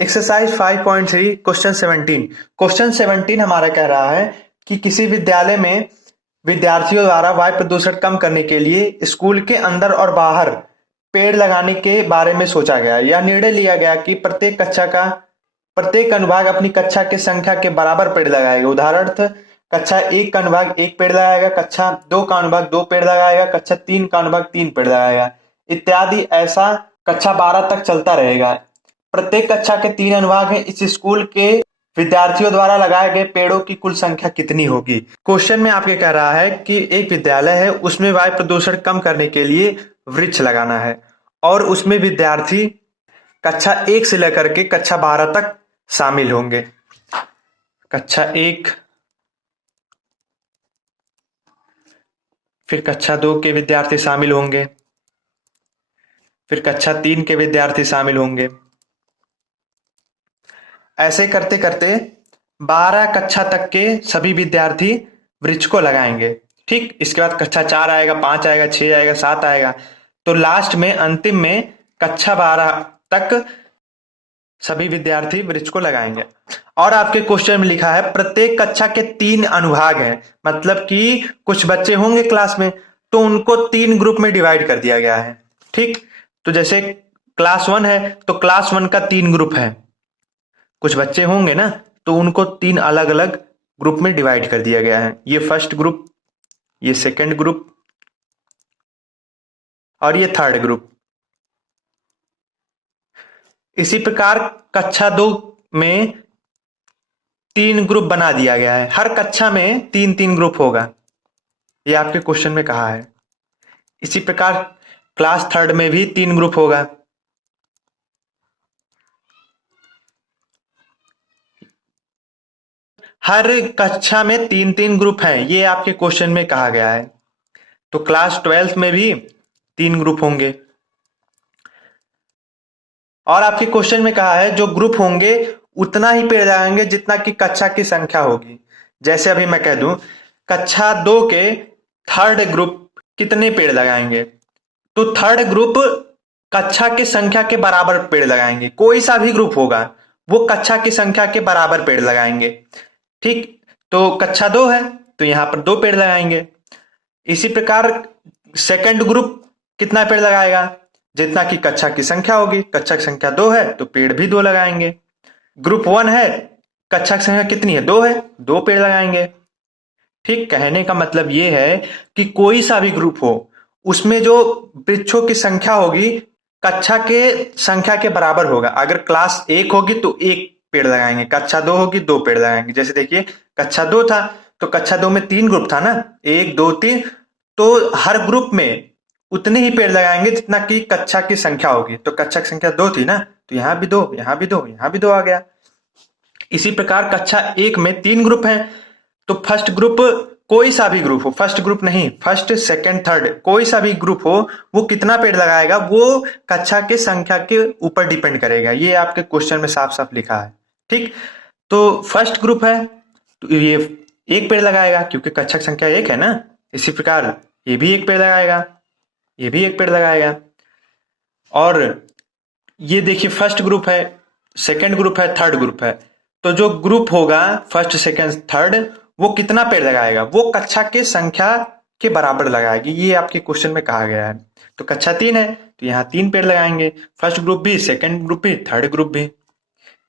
Exercise 5.3 question 17 हमारा कह रहा है कि किसी विद्यालय में विद्यार्थियों द्वारा वायु प्रदूषण कम करने के लिए स्कूल के अंदर और बाहर पेड़ लगाने के बारे में सोचा गया। यह निर्णय लिया गया कि प्रत्येक अनुभाग अपनी कक्षा की संख्या के बराबर पेड़ लगाएगा। उदाहरणार्थ, कक्षा 1 का अनुभाग 1 पेड़ लगाएगा, कक्षा 2 का अनुभाग 2 पेड़ लगाएगा, कक्षा 3 का अनुभाग 3 पेड़ लगाएगा इत्यादि। ऐसा कक्षा 12 तक चलता रहेगा। प्रत्येक कक्षा के 3 अनुभाग हैं। इस स्कूल के विद्यार्थियों द्वारा लगाए गए पेड़ों की कुल संख्या कितनी होगी? क्वेश्चन में आपके कह रहा है कि एक विद्यालय है, उसमें वायु प्रदूषण कम करने के लिए वृक्ष लगाना है और उसमें विद्यार्थी कक्षा 1 से लेकर के कक्षा 12 तक शामिल होंगे। कक्षा 1, फिर कक्षा 2 के विद्यार्थी शामिल होंगे, फिर कक्षा 3 के विद्यार्थी शामिल होंगे। ऐसे करते करते 12 कक्षा तक के सभी विद्यार्थी वृक्ष को लगाएंगे। ठीक, इसके बाद कक्षा 4 आएगा, 5 आएगा, 6 आएगा, 7 आएगा। तो लास्ट में अंतिम में कक्षा 12 तक सभी विद्यार्थी वृक्ष को लगाएंगे। और आपके क्वेश्चन में लिखा है प्रत्येक कक्षा के 3 अनुभाग हैं, मतलब कि कुछ बच्चे होंगे क्लास में, तो उनको 3 ग्रुप में डिवाइड कर दिया गया है। ठीक, तो जैसे क्लास 1 है तो क्लास 1 का 3 ग्रुप है, कुछ बच्चे होंगे ना, तो उनको 3 अलग अलग ग्रुप में डिवाइड कर दिया गया है। ये फर्स्ट ग्रुप, ये सेकंड ग्रुप और ये थर्ड ग्रुप। इसी प्रकार कक्षा 2 में 3 ग्रुप बना दिया गया है। हर कक्षा में 3-3 ग्रुप होगा, ये आपके क्वेश्चन में कहा है। इसी प्रकार क्लास 3 में भी 3 ग्रुप होगा। हर कक्षा में 3-3 ग्रुप हैं, ये आपके क्वेश्चन में कहा गया है। तो क्लास 12 में भी 3 ग्रुप होंगे। और आपके क्वेश्चन में कहा है जो ग्रुप होंगे उतना ही पेड़ लगाएंगे जितना कि कक्षा की संख्या होगी। जैसे अभी मैं कह दूं, कक्षा 2 के थर्ड ग्रुप कितने पेड़ लगाएंगे, तो थर्ड ग्रुप कक्षा की संख्या के बराबर पेड़ लगाएंगे। कोई सा भी ग्रुप होगा वो कक्षा की संख्या के बराबर पेड़ लगाएंगे। ठीक, तो कक्षा 2 है तो यहां पर 2 पेड़ लगाएंगे। इसी प्रकार सेकंड ग्रुप कितना पेड़ लगाएगा, जितना कि कक्षा की संख्या होगी। कक्षा की संख्या 2 है तो पेड़ भी 2 लगाएंगे। ग्रुप 1 है, कक्षा की संख्या कितनी है, 2 है, 2 पेड़ लगाएंगे। ठीक, कहने का मतलब ये है कि कोई सा भी ग्रुप हो उसमें जो वृक्षों की संख्या होगी कक्षा के संख्या के बराबर होगा। अगर क्लास 1 होगी तो 1 पेड़ लगाएंगे, कक्षा 2 होगी 2 पेड़ लगाएंगे। जैसे देखिए कक्षा 2 था तो कक्षा 2 में 3 ग्रुप था ना, 1 2 3, तो हर ग्रुप में उतने ही पेड़ लगाएंगे जितना कि कक्षा की संख्या होगी। तो कक्षा की संख्या 2 थी ना, तो यहां भी 2, यहां भी 2, यहां भी 2 आ गया। इसी प्रकार कक्षा 1 में 3 ग्रुप हैं, तो फर्स्ट ग्रुप कोई सा भी ग्रुप हो, फर्स्ट ग्रुप नहीं, फर्स्ट सेकंड थर्ड कोई सा भी ग्रुप हो, वो कितना पेड़ लगाएगा वो कक्षा के संख्या के ऊपर डिपेंड करेगा। ये आपके क्वेश्चन में साफ साफ लिखा है। ठीक, तो फर्स्ट ग्रुप है तो ये 1 पेड़ लगाएगा क्योंकि कक्षा की संख्या 1 है ना। इसी प्रकार ये भी 1 पेड़ लगाएगा, ये भी 1 पेड़ लगाएगा। और ये देखिए फर्स्ट ग्रुप है, सेकंड ग्रुप है, थर्ड ग्रुप है, तो जो ग्रुप होगा फर्स्ट सेकंड थर्ड वो कितना पेड़ लगाएगा, वो कक्षा के संख्या के बराबर लगाएगी। ये आपके क्वेश्चन में कहा गया है। तो कक्षा 3 है तो यहाँ 3 पेड़ लगाएंगे, फर्स्ट ग्रुप भी, सेकंड ग्रुप भी, थर्ड ग्रुप भी।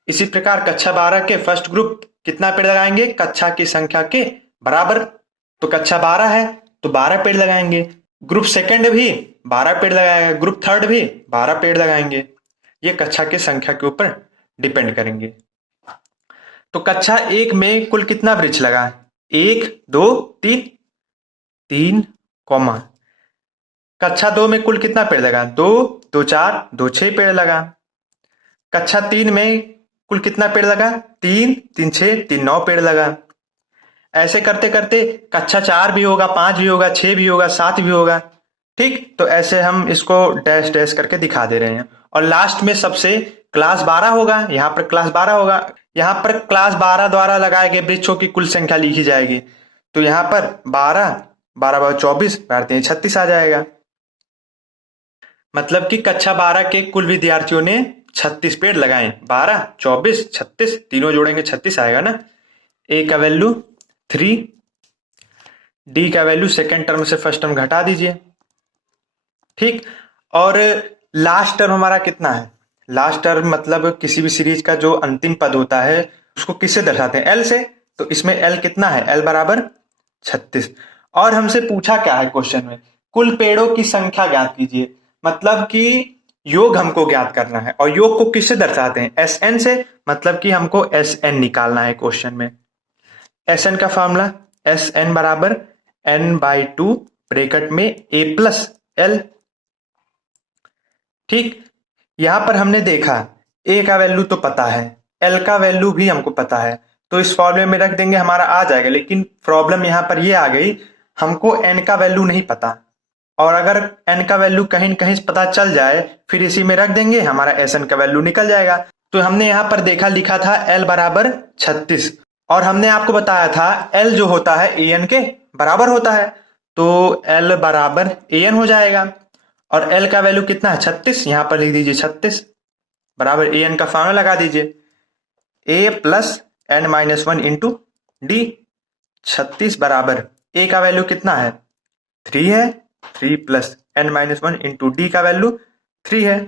इसी प्रकार कक्षा 12 के फर्स्ट ग्रुप कितना पेड़ लगाएंगे, कक्षा की संख्या के बराबर। तो कक्षा 12 है तो 12 पेड़ लगाएंगे। ग्रुप सेकंड भी 12 पेड़ लगाएगा, ग्रुप थर्ड भी 12 पेड़ लगाएंगे। ये कक्षा की संख्या के ऊपर डिपेंड करेंगे। तो कक्षा 1 में कुल कितना वृक्ष लगा, 1 2 3, 3 कॉमा। कक्षा 2 में कुल कितना पेड़ लगा, 2 2 4, 2 6 पेड़ लगा। कक्षा 3 में कुल कितना पेड़ लगा, 3 3 6, 3 9 पेड़ लगा। ऐसे करते करते कक्षा 4 भी होगा, 5 भी होगा, 6 भी होगा, 7 भी होगा। ठीक, तो ऐसे हम इसको डैश डैश करके दिखा दे रहे हैं। और लास्ट में सबसे क्लास 12 होगा, यहाँ पर क्लास 12 होगा। यहाँ पर क्लास 12 द्वारा लगाए गए वृक्षों की कुल संख्या लिखी जाएगी। तो यहाँ पर 12 12 24, 12 36 आ जाएगा। मतलब कि कक्षा 12 के कुल विद्यार्थियों ने 36 पेड़ लगाएं। 12, 24, 36, तीनों जोड़ेंगे 36 आएगा ना। ए का वैल्यू 3, डी का वैल्यू सेकेंड टर्म से फर्स्ट टर्म घटा दीजिए, ठीक। और लास्ट टर्म हमारा कितना है? लास्ट टर्म मतलब किसी भी सीरीज का जो अंतिम पद होता है उसको किससे दर्शाते हैं? एल से। तो इसमें एल कितना है? एल बराबर 36। और हमसे पूछा क्या है क्वेश्चन में? कुल पेड़ों की संख्या ज्ञात कीजिए, मतलब कि योग हमको ज्ञात करना है। और योग को किससे दर्शाते हैं? एस एन से, मतलब कि हमको एस एन निकालना है क्वेश्चन में। एस एन का फॉर्मूला एस एन बराबर n/2 ब्रैकेट में a प्लस एल, ठीक। यहां पर हमने देखा a का वैल्यू तो पता है, l का वैल्यू भी हमको पता है, तो इस फॉर्मूले में रख देंगे, हमारा आ जाएगा। लेकिन प्रॉब्लम यहां पर ये आ गई, हमको n का वैल्यू नहीं पता। और अगर n का वैल्यू कहीं न कहीं पता चल जाए, फिर इसी में रख देंगे, हमारा Sn का वैल्यू निकल जाएगा। तो हमने यहाँ पर देखा, लिखा था L बराबर 36, और हमने आपको बताया था L जो होता है An के बराबर होता है, तो L बराबर An हो जाएगा। और L का वैल्यू कितना है? 36, यहाँ पर लिख दीजिए 36 बराबर An का फॉर्मूला लगा दीजिए, A plus n-1 into D. 36 बराबर A का वैल्यू कितना है? 3 है, 3 प्लस n-1 इंटू डी का वैल्यू 3 है।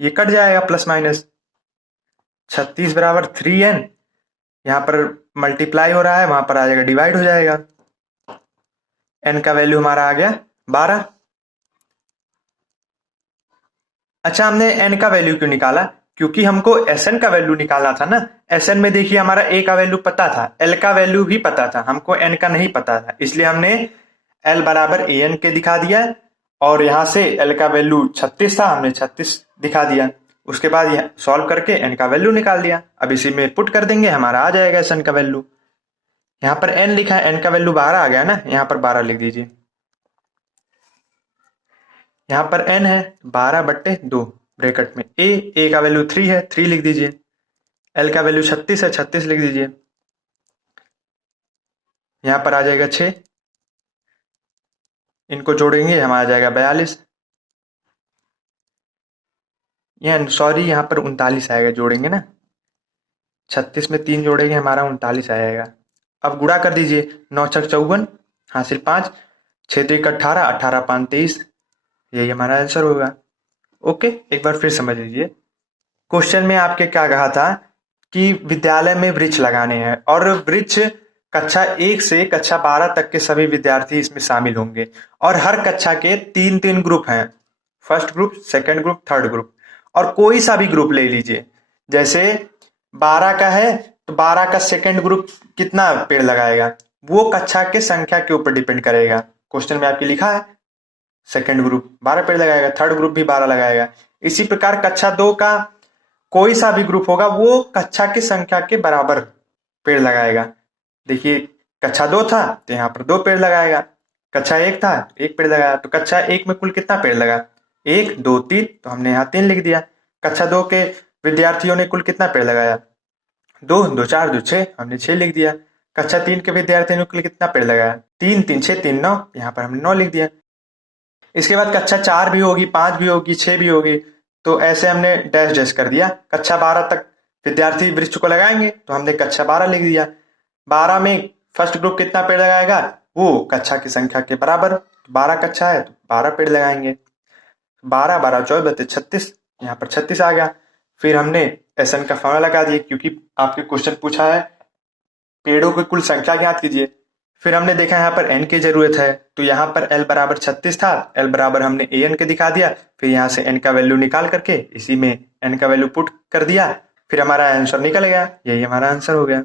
ये कट जाएगा प्लस माइनस, 36 बराबर 3n, यहां पर मल्टीप्लाई हो रहा है, वहां पर आ जाएगा डिवाइड हो जाएगा। n का वैल्यू हमारा आ गया 12। अच्छा, हमने n का वैल्यू क्यों निकाला? क्योंकि हमको Sn का वैल्यू निकालना था ना। Sn में देखिए हमारा a का वैल्यू पता था, l का वैल्यू भी पता था, हमको n का नहीं पता था, इसलिए हमने l बराबर an के दिखा दिया। और यहां से l का वैल्यू 36 था, हमने 36 दिखा दिया। उसके बाद सॉल्व करके n का वैल्यू निकाल दिया। अब इसी में पुट कर देंगे, हमारा आ जाएगा Sn का वैल्यू। यहाँ पर n लिखा है, n का वैल्यू 12 आ गया ना, यहाँ पर 12 लिख दीजिए। यहाँ पर n है 12/2 ब्रैकेट में a का वैल्यू 3 है, 3 लिख दीजिए। l का वैल्यू 36 है, 36 लिख दीजिए। यहाँ पर आ जाएगा 6, इनको जोड़ेंगे हमारा आ जाएगा 42। सॉरी, यहाँ पर 39 आएगा, जोड़ेंगे ना, 36 में 3 जोड़ेंगे, हमारा 39 आएगा। अब गुणा कर दीजिए, 9 छक 54 हासिल 5, 6 3 18, 18 5 23, यही हमारा आंसर होगा। ओके, एक बार फिर समझ लीजिए। क्वेश्चन में आपके क्या कहा था कि विद्यालय में वृक्ष लगाने हैं, और वृक्ष कक्षा 1 से कक्षा 12 तक के सभी विद्यार्थी इसमें शामिल होंगे, और हर कक्षा के 3-3 ग्रुप हैं, first group, second group, third group. और कोई सा भी ग्रुप ले लीजिए, जैसे 12 का है तो 12 का सेकंड ग्रुप कितना पेड़ लगाएगा, वो कक्षा के संख्या के ऊपर डिपेंड करेगा। क्वेश्चन में आपके लिखा है सेकंड ग्रुप 12 पेड़ लगाएगा, थर्ड ग्रुप भी 12 लगाएगा। इसी प्रकार कक्षा 2 का कोई सा भी ग्रुप होगा, वो कक्षा की संख्या के बराबर पेड़ लगाएगा। देखिए, कक्षा 2 था तो यहाँ पर 2 पेड़ लगाएगा, कक्षा 1 था 1 पेड़ लगाया, तो कक्षा 1 में कुल कितना पेड़ लगा? 1 2 3, तो हमने यहाँ 3 लिख दिया। कक्षा 2 के विद्यार्थियों ने कुल कितना पेड़ लगाया? 2 2 4 2 6, हमने 6 लिख दिया। कक्षा 3 के विद्यार्थियों ने कुल कितना पेड़ लगाया? 3 3 6 3 9, यहाँ पर हमने 9 लिख दिया। इसके बाद कक्षा 4 भी होगी, 5 भी होगी, 6 भी होगी, तो ऐसे हमने डैश डैश कर दिया। कक्षा 12 तक विद्यार्थी वृक्ष को लगाएंगे, तो हमने कक्षा 12 लिख दिया। 12 में फर्स्ट ग्रुप कितना पेड़ लगाएगा? वो कक्षा की संख्या के बराबर, 12 कक्षा है तो 12 पेड़ लगाएंगे। 12 12 14 36, यहाँ पर 36 आ गया। फिर हमने Sn का फॉर्मूला लगा दिया, क्योंकि आपके क्वेश्चन पूछा है पेड़ों की कुल संख्या ज्ञात कीजिए। फिर हमने देखा यहाँ पर n की जरूरत है, तो यहाँ पर l बराबर 36 था, l बराबर हमने an के दिखा दिया। फिर यहाँ से n का वैल्यू निकाल करके इसी में n का वैल्यू पुट कर दिया, फिर हमारा आंसर निकल गया। यही हमारा आंसर हो गया।